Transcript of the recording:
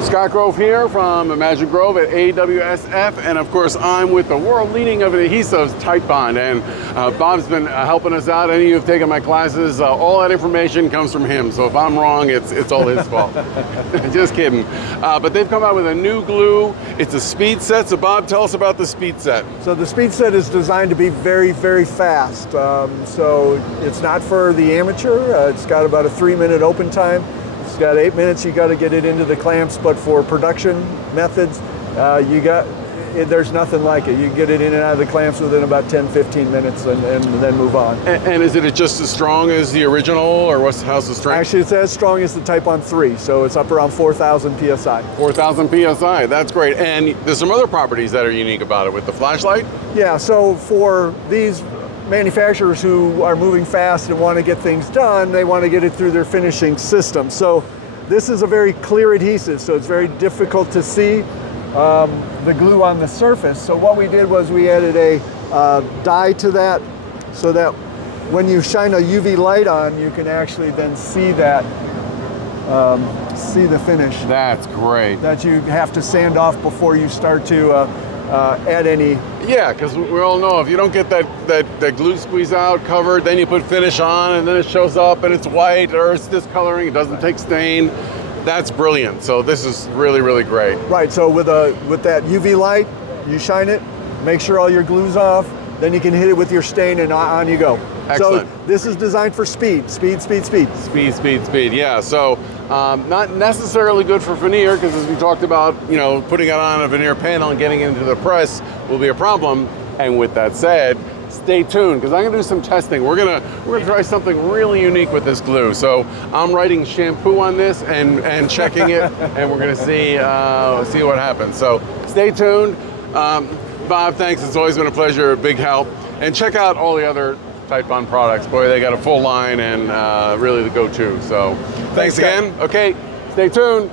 Scott Grove here from ImagineGrove at AWSF, and of course I'm with the world leading of adhesives, Titebond, and Bob's been helping us out. Any of you who've taken my classes, all that information comes from him, so if I'm wrong, it's all his fault. Just kidding. But they've come out with a new glue. It's a speed set, so Bob, tell us about the speed set. So the speed set is designed to be very, very fast. So it's not for the amateur. It's got about a 3-minute open time. It's got 8 minutes, you got to get it into the clamps, but for production methods, there's nothing like it. You can get it in and out of the clamps within about 10-15 minutes and then move on. And is it just as strong as the original, or how's the strength? Actually, it's as strong as the Titebond 3, so it's up around 4,000 PSI. 4,000 PSI, that's great. And there's some other properties that are unique about it with the flashlight? Yeah, so for these manufacturers who are moving fast and want to get things done, they want to get it through their finishing system. So this is a very clear adhesive, so it's very difficult to see the glue on the surface. So what we did was we added a dye to that so that when you shine a UV light on, you can actually then see that, see the finish. That's great. That you have to sand off before you start to add any. Yeah, because we all know if you don't get that glue squeeze out covered, then you put finish on and then it shows up and it's white or it's discoloring, it doesn't take stain. That's brilliant. So this is really, really great. Right, so with that UV light, you shine it, make sure all your glue's off, then you can hit it with your stain and on you go. Excellent. So this is designed for speed, speed, speed, speed. Speed, speed, speed, yeah. So not necessarily good for veneer, because as we talked about, putting it on a veneer panel and getting into the press will be a problem. And with that said, stay tuned, because I'm gonna do some testing. We're gonna try something really unique with this glue. So I'm writing shampoo on this and checking it, and we're gonna see what happens. So stay tuned. Bob, thanks. It's always been a pleasure, a big help. And check out all the other Titebond products. Boy, they got a full line and really the go-to. So thanks again. Okay, stay tuned.